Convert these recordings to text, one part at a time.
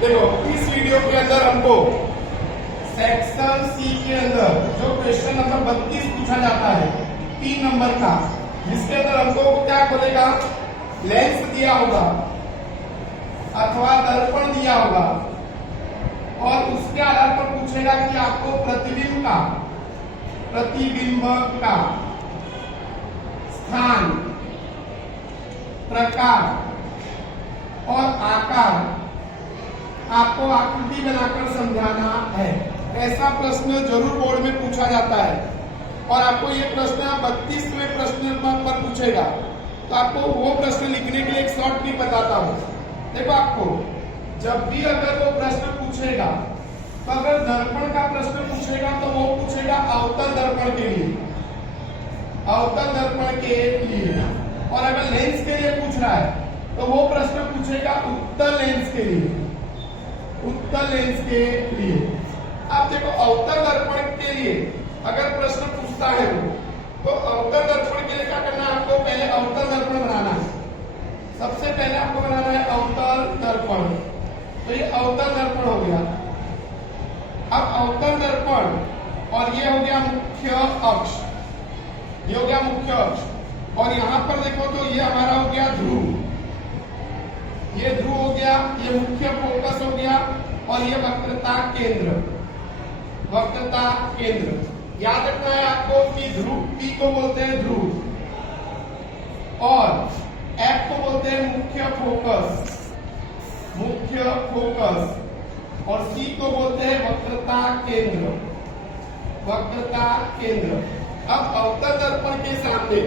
देखो इस वीडियो के अंदर हमको सेक्शन सी के अंदर जो क्वेश्चन नंबर 32 पूछा जाता है 3 नंबर का, जिसके अंदर हमको क्या बोलेगा, लेंस दिया होगा अथवा दर्पण दिया होगा और उसके आधार पर पूछेगा कि आपको प्रतिबिंब का स्थान, प्रकार और आकार आपको आकृति बनाकर समझाना है। ऐसा प्रश्न जरूर बोर्ड में पूछा जाता है और आपको ये प्रश्न 32वें प्रश्न नंबर पर पूछेगा, तो आपको वो प्रश्न लिखने के लिए एक शॉर्ट ट्रिक बताता हूँ। देखो आपको जब भी अगर वो प्रश्न पूछेगा, तो अगर दर्पण का प्रश्न पूछेगा तो वो पूछेगा अवतल दर्पण के लिए, अवतल दर्पण के लिए, और अगर लेंस के लिए पूछ रहा है तो वो प्रश्न पूछेगा उत्तल लेंस के लिए, उत्तल लेंस के लिए। आप देखो अवतल दर्पण के लिए अगर प्रश्न पूछता है वो, तो अवतल दर्पण के लिए क्या करना है, आपको पहले अवतल दर्पण बनाना है। सबसे पहले आपको बनाना है अवतल दर्पण। तो ये अवतल दर्पण हो गया। अब अवतल दर्पण और ये हो गया मुख्य अक्ष, ये हो गया मुख्य अक्ष, और यहां पर देखो तो ये हमारा हो गया ध्रुव, ये ध्रुव हो गया, ये मुख्य फोकस हो गया, और ये वक्रता केंद्र, वक्रता केंद्र। याद रखना है आपको कि ध्रुव पी को बोलते हैं ध्रुव और एफ को बोलते हैं मुख्य फोकस, मुख्य फोकस, और सी को बोलते हैं वक्रता केंद्र, वक्रता केंद्र। अब अवतल दर्पण के सामने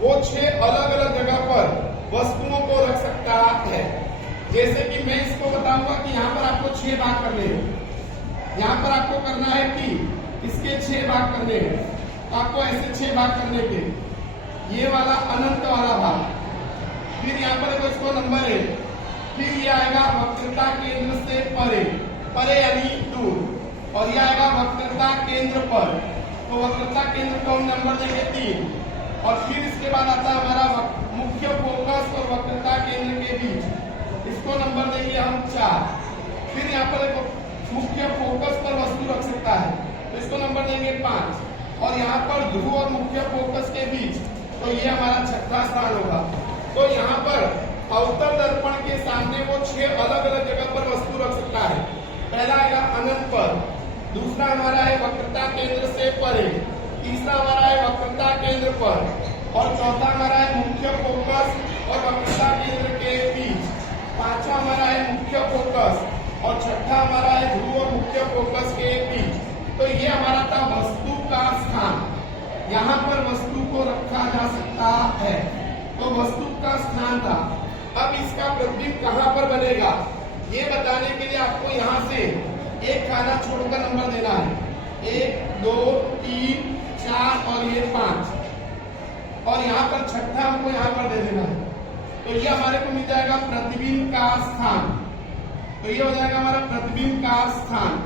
वो 6 अलग अलग जगह पर वस्तुओं को रख सकता है। जैसे कि मैं इसको बताऊंगा कि यहाँ पर आपको 6 भाग करने हैं, यहाँ पर आपको करना है कि इसके 6 भाग करने हैं। आपको ऐसे 6 भाग करने के, ये वाला अनंत वाला भाग, फिर यहाँ पर देखो इसको नंबर है, फिर ये आएगा वक्रता केंद्र से परे, परे यानी दूर, और ये आएगा वक्रता केंद्र पर, तो वक्रता केंद्र को हम नंबर देंगे 3, और फिर इसके बाद आता है हमारा मुख्य फोकस और वक्रता केंद्र के बीच, इसको नंबर देंगे हम 4। फिर यहाँ पर देखो मुख्य फोकस पर वस्तु रख सकता है, तो इसको नंबर देंगे 5, और यहाँ पर ध्रुव और मुख्य फोकस के बीच, तो ये हमारा 6वां स्थान होगा। तो यहाँ पर अवतल दर्पण के सामने वो 6 अलग अलग जगह पर वस्तु रख सकता है। पहला आएगा अनंत पर, दूसरा हमारा है वक्रता केंद्र से परे, तीसरा हमारा है वक्रता केंद्र पर, और चौथा हमारा है मुख्य फोकस और वक्रता केंद्र के बीच, पांचवा हमारा है मुख्य फोकस, और छठा हमारा है ध्रुव और मुख्य फोकस के बीच। तो ये हमारा था वस्तु का स्थान, यहाँ पर वस्तु को रखा जा सकता है, तो वस्तु का स्थान था। अब इसका प्रतिबिंब कहाँ पर बनेगा, ये बताने के लिए आपको यहाँ से एक खाना छोड़कर नंबर देना है, 1 2 3 4 और ये 5, और यहाँ पर छठा हमको यहाँ पर दे देना है। तो ये हमारे को मिल जाएगा प्रतिबिंब का स्थान, तो ये हो जाएगा हमारा प्रतिबिंब का स्थान।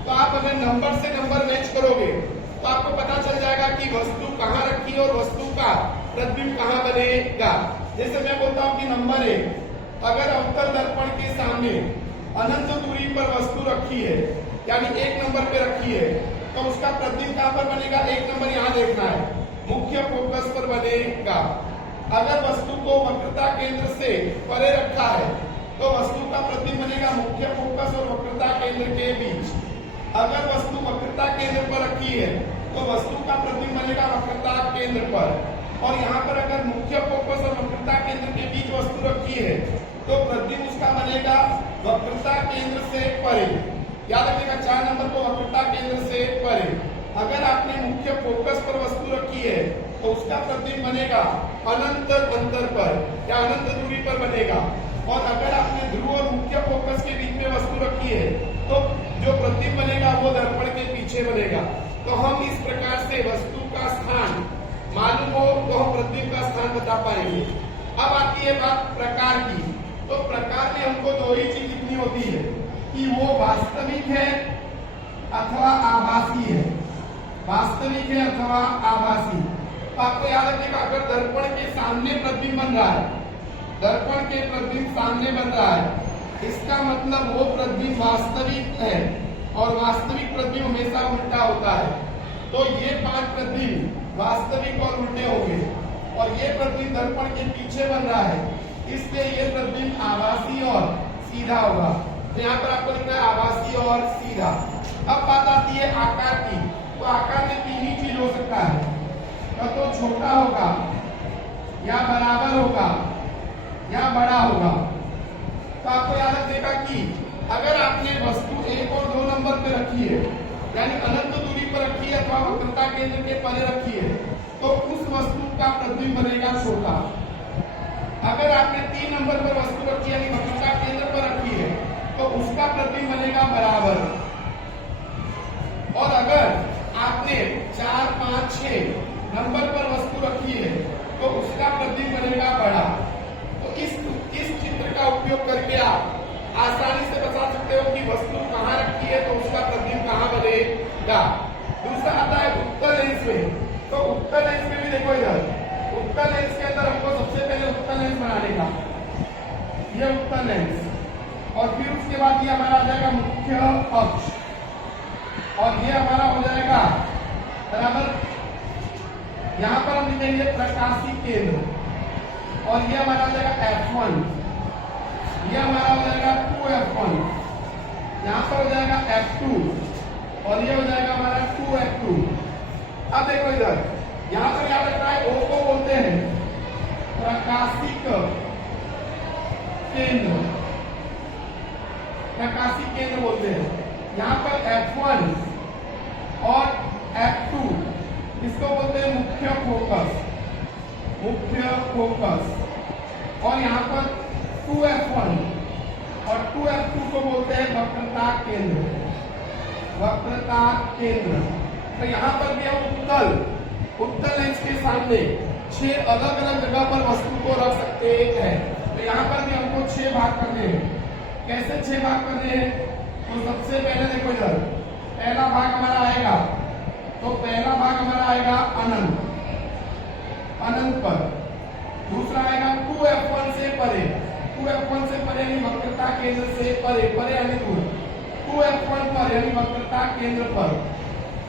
तो आप अगर नंबर से नंबर मैच करोगे तो आपको पता चल जाएगा कि वस्तु कहाँ रखी है और वस्तु का प्रतिबिंब कहाँ बनेगा। जैसे मैं बोलता हूँ कि नंबर 1, अगर अवतल दर्पण के सामने अनंत दूरी पर वस्तु रखी है, यानी 1 नंबर पे रखी है, तो उसका प्रतिबिंब कहाँ पर बनेगा, 1 नंबर यहाँ देखना है, मुख्य फोकस पर बनेगा। अगर वस्तु को वक्रता केंद्र से परे रखा है तो वस्तु का प्रतिबिंब बनेगा मुख्य फोकस और वक्रता केंद्र के बीच। अगर वस्तु वक्रता केंद्र पर रखी है तो वस्तु का प्रतिबिंब बनेगा वक्रता केंद्र पर, और यहाँ पर अगर मुख्य फोकस और वक्रता केंद्र के बीच वस्तु रखी है तो प्रतिबिंब उसका बनेगा वक्रता केंद्र से परे। याद रखिएगा 4 नंबर को वक्रता केंद्र से परे। अगर आपने मुख्य फोकस पर वस्तु रखी है तो उसका प्रतिबिंब बनेगा अनंत अंतर पर या अनंत दूरी पर बनेगा, और अगर आपने ध्रुव और मुख्य फोकस के बीच में वस्तु रखी है तो जो प्रतिबिंब बनेगा वो दर्पण के पीछे बनेगा। तो हम इस प्रकार से वस्तु का स्थान मालूम हो तो हम प्रतिबिंब का स्थान बता पाएंगे। अब आती है बात प्रकार की, तो प्रकार में हमको 2 ही चीज लिखनी होती है कि वो वास्तविक है अथवा आभासी है, वास्तविक है अथवा आभासी। तो आपको याद रखिएगा अगर दर्पण के सामने प्रतिबिंब बन रहा है, दर्पण के प्रतिबिंब सामने बन रहा है, इसका मतलब वो प्रतिबिंब वास्तविक है और वास्तविक प्रतिबिंब हमेशा उल्टा होता है। तो ये 5 प्रतिबिंब वास्तविक और उल्टे होंगे और ये प्रतिबिंब दर्पण के पीछे बन रहा है, इसलिए ये प्रतिबिंब आभासी और सीधा होगा। तो यहाँ पर आपको लिखना है आभासी और सीधा। अब बात आती है आकार की। तो आकार में 3 ही चीज हो सकता है, या तो छोटा होगा या बराबर होगा या बड़ा होगा। तो आपको याद रखिएगा कि अगर आपने वस्तु 1 और 2 नंबर पे रखी है, यानी अनंत दूरी पर रखी है अथवा वक्रता केंद्र के परे रखी है, तो उस वस्तु का प्रतिबिंब बनेगा छोटा। अगर आपने 3 नंबर पर वस्तु रखी है यानी वक्रता केंद्र पर रखी है, तो उसका प्रतिबिंब बनेगा बराबर। और अगर आपने 4, 5, 6 नंबर पर वस्तु रखी है, तो उसका प्रतिबिंब बनेगा बड़ा। तो इस चित्र का उपयोग करके आप आसानी से बता सकते हो कि वस्तु कहाँ रखी है तो उसका प्रतिबिंब कहाँ बनेगा। दूसरा आता है उत्तल लेंस में। तो उत्तल लेंस में भी देखो इधर, उत्तल लेंस के अंदर हमको सबसे पहले उत्तल लेंस बनाने का, ये उत्तल लेंस, और फिर उसके बाद ये हमारा आ जाएगा मुख्य अक्ष, और ये हमारा हो जाएगा बराबर। यहाँ पर हम लिखेंगे प्रकाशी केंद्र, और ये हमारा हो जाएगा F1, ये हमारा हो जाएगा 2F1, यहाँ पर हो जाएगा F2, और ये हो जाएगा हमारा 2F2। अब देखो इधर, यहाँ पर याद रखना है O को बोलते हैं प्रकाशिक केंद्र, प्रकाशिक केंद्र बोलते हैं। यहाँ पर F1 और F2 इसको बोलते हैं मुख्य फोकस, मुख्य फोकस। और यहाँ पर 2F1 और 2F2 को बोलते हैं वक्रता केंद्र, वक्रता केंद्र। तो यहाँ पर भी हम उत्तल लेंस के सामने 6 अलग अलग जगह पर वस्तु को रख सकते हैं। तो यहाँ पर भी हमको 6 भाग करने हैं। कैसे 6 भाग करने हैं? तो सबसे पहले देखो इधर, पहला भाग हमारा आएगा, तो पहला भाग हमारा आएगा अनंत, अनंत पर। दूसरा आएगा 2F1 से परे, 2F1 से परे यानी वक्रता केंद्र से परे, परे यानी दूर, 2F1 पर यानी वक्रता केंद्र पर।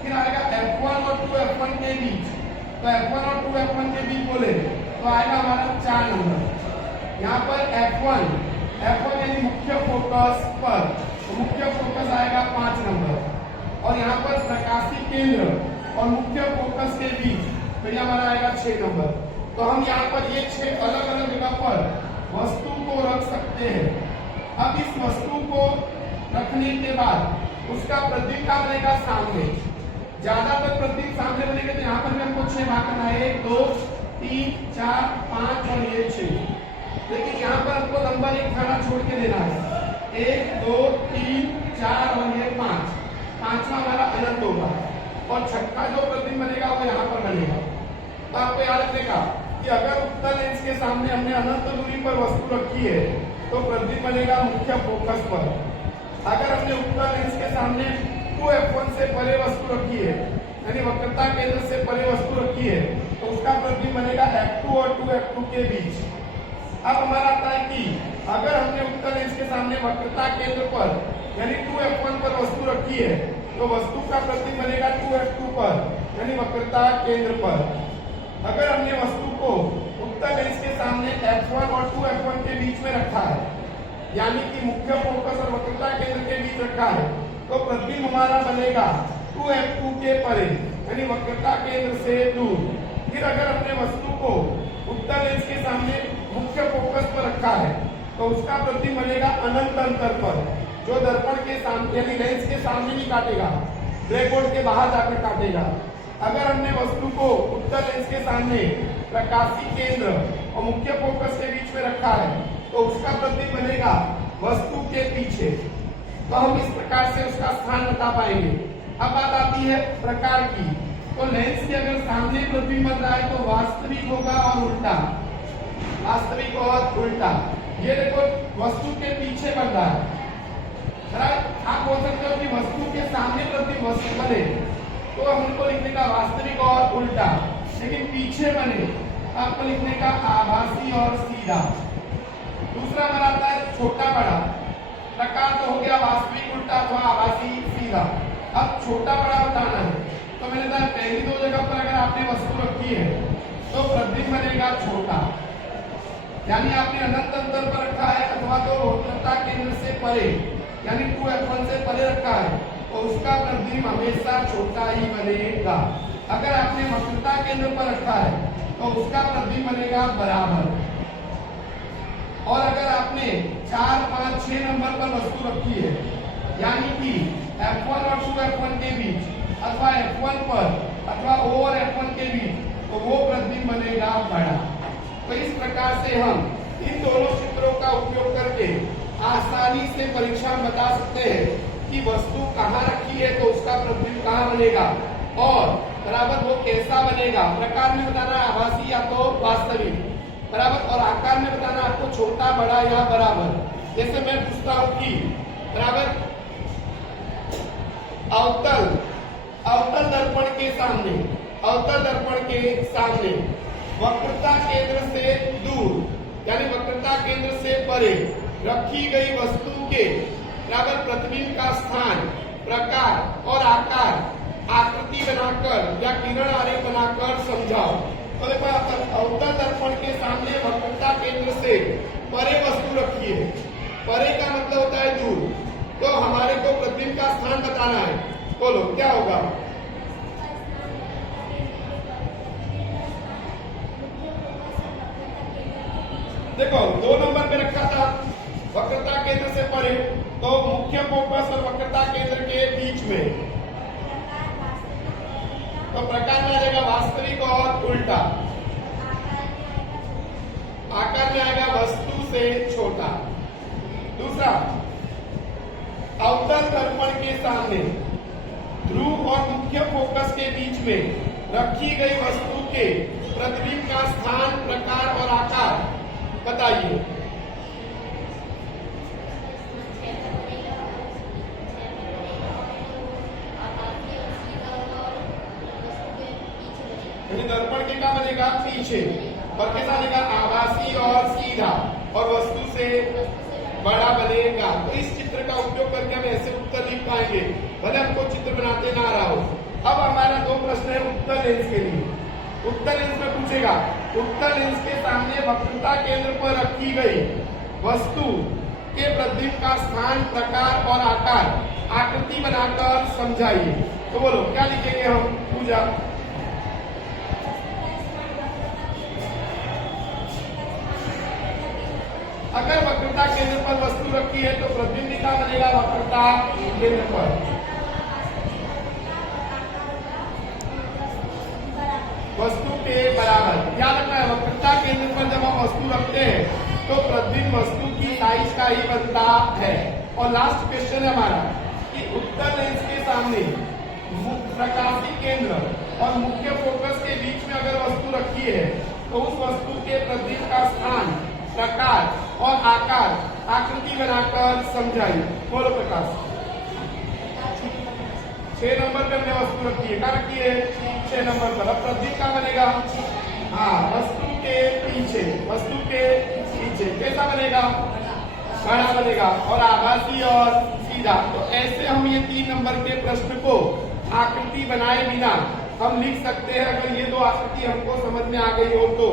फिर आएगा F1 और 2F1 के बीच, तो F1 और 2F1 के बीच बोले तो आएगा हमारा 4 नंबर। यहाँ पर F1 यानी मुख्य फोकस पर, तो मुख्य फोकस आएगा 5 नंबर। और यहाँ पर प्रकाशी केंद्र और मुख्य फोकस के बीच तो ये हमारा आएगा 6 नंबर। तो हम यहाँ पर ये 6 अलग अलग जगह पर वस्तु को रख सकते हैं। अब इस वस्तु को रखने के बाद उसका प्रतिबिंब क्या बनेगा? सामने। ज्यादातर प्रतिबिंब सामने बनेगा, तो यहाँ पर भी हमको 6 भाग करना है, 1, 2, 3, 4, 5 और ये 6। लेकिन यहाँ पर हमको नंबर 1 खाना छोड़ के देना है, 1, 2, 3, 4 और ये 5, पांचवा हमारा अनंत होगा। और छठा जो प्रतिबिंब बनेगा वो यहाँ पर बनेगा। तो आपको याद रखने का कि अगर उत्तल लेंस के सामने हमने अनंत दूरी पर वस्तु रखी है तो प्रतिबिंब बनेगा मुख्य फोकस पर। अगर हमने उत्तल लेंस के सामने 2F1 से परे वस्तु रखी है यानी वक्रता केंद्र से परे वस्तु रखी है तो उसका प्रतिबिंब बनेगा F2 और 2F2 के बीच। अब हमारा आता है कि अगर हमने उत्तल लेंस के सामने वक्रता केंद्र पर यानी 2F1 पर वस्तु रखी है तो वस्तु का प्रतिबिंब बनेगा 2F2 पर यानी वक्रता केंद्र पर। अगर हमने वस्तु को उत्तल लेंस के सामने F1 और 2F1 के बीच में रखा है यानी कि मुख्य फोकस और वक्रता केंद्र के बीच रखा है तो प्रतिबिंब हमारा बनेगा 2F2 के परे यानी वक्रता केंद्र से दूर। फिर अगर हमने वस्तु को उत्तल लेंस के सामने मुख्य फोकस पर रखा है तो उसका प्रतिबिंब बनेगा अनंत अंतर पर, जो दर्पण के सामने यानी लेंस के सामने नहीं काटेगा, ब्लैकबोर्ड के बाहर जाकर काटेगा। अगर हमने वस्तु को उत्तल लेंस के सामने प्रकाशी केंद्र और मुख्य फोकस के बीच में रखा है तो उसका प्रतिबिंब बनेगा वस्तु के पीछे। तो हम इस प्रकार से उसका स्थान बता पाएंगे। अब बात आती है प्रकार की। तो लेंस के अगर सामने प्रतिबिंब बन रहा है तो वास्तविक होगा और उल्टा, वास्तविक और उल्टा। ये देखो वस्तु के पीछे बन रहा है, आप बोल सकते हो कि वस्तु के सामने प्रतिबिंब वस्तु बने तो हमको लिखने का वास्तविक और उल्टा, लेकिन पीछे बने आपको लिखने का आभासी और सीधा। दूसरा हमारा आता है छोटा बड़ा। सीधा। अब छोटा बड़ा बताना है, तो मैंने कहा पहली दो जगह पर अगर आपने वस्तु रखी है तो प्रतिबिंब बनेगा छोटा, यानी आपने अनंत अंतर पर रखा है अथवा तो वक्रता केंद्र से परे यानी 2f1 से परे रखा है तो उसका प्रतिबिंब हमेशा छोटा ही बनेगा। अगर आपने वक्रता केंद्र पर रखा है तो उसका प्रतिबिंब बनेगा बराबर। और अगर आपने 4, 5, 6 नंबर पर वस्तु रखी है यानी कि f1 और 2f1 के बीच अथवा f1 पर अथवा o और f1 के बीच, तो वो प्रतिबिंब बनेगा बड़ा। तो इस प्रकार से हम इन दोनों चित्रों का उपयोग करके आसानी से परीक्षा में बता सकते हैं कि वस्तु कहाँ रखी है तो उसका प्रतिबिंब कहाँ बनेगा और बराबर वो कैसा बनेगा। प्रकार में बताना है आभासी या तो वास्तविक, बराबर, और आकार में बताना आपको छोटा बड़ा या बराबर। जैसे मैं पूछता हूं कि बराबर अवतल दर्पण के सामने वक्रता केंद्र से दूर यानी वक्रता केंद्र से परे रखी गई वस्तु के बराबर प्रतिबिंब का स्थान, प्रकार और आकार आकृति बनाकर या किरण आरेख बनाकर समझाओ। तो देखो अवतल दर्पण के सामने वक्रता केंद्र से परे वस्तु रखी है, परे का मतलब होता है दूर, तो हमारे को प्रतिबिंब का स्थान बताना है। बोलो क्या होगा? देखो 2 नंबर पे रखा था वक्रता केंद्र से परे, तो मुख्य फोकस और वक्रता केंद्र के बीच में, तो प्रकार में आ जाएगा वास्तविक और उल्टा। आकार में आएगा वस्तु से छोटा। दूसरा, अवतल दर्पण के सामने ध्रुव और मुख्य फोकस के बीच में रखी गई वस्तु के प्रतिबिंब का स्थान, प्रकार और आकार बताइए। दर्पण के क्या बनेगा? पीछे। और कैसा बनेगा? आभासी और सीधा, और वस्तु से बड़ा बनेगा। तो इस चित्र का उपयोग करके हम ऐसे उत्तर लिख पाएंगे, भले हमको चित्र बनाते ना आ रहा हो। अब हमारा 2 प्रश्न है उत्तर लेंस के लिए। उत्तर लेंस में पूछेगा, उत्तर लेंस के सामने वक्रता केंद्र पर रखी गई वस्तु के प्रतिबिंब का स्थान, प्रकार और आकार आकृति बनाकर समझाइए। तो बोलो क्या लिखेंगे हम? पूजा अगर वक्रता केंद्र पर वस्तु रखी है तो प्रतिबिंब क्या बनेगा? वक्रता केंद्र पर। वस्तु के बराबर। याद रखना है वक्रता केंद्र पर जब हम वस्तु रखते हैं तो प्रतिबिंब वस्तु की साइज का ही बनता है। और लास्ट क्वेश्चन है हमारा कि उत्तर लेंस के सामने प्रकाशीय केंद्र और मुख्य फोकस के बीच में अगर वस्तु रखी है तो उस वस्तु के प्रतिबिंब का स्थान, प्रकार और आकार आकृति बनाकर समझाइए। बोलो प्रकाश। 6 नंबर पे हमने वस्तु रखी है, क्या रखी है? 6 नंबर पर। अब प्रतिबिंब क्या बनेगा? हाँ, वस्तु के पीछे, वस्तु के पीछे कैसा बनेगा? बड़ा बनेगा। और आभासी और सीधा। तो ऐसे हम ये 3 नंबर के प्रश्न को आकृति बनाए बिना हम लिख सकते हैं, अगर ये 2 आकृति हमको समझ में आ गई हो तो।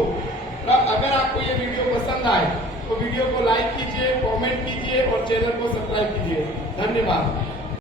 अगर आपको ये वीडियो पसंद आए तो वीडियो को लाइक कीजिए, कमेंट कीजिए और चैनल को सब्सक्राइब कीजिए। धन्यवाद।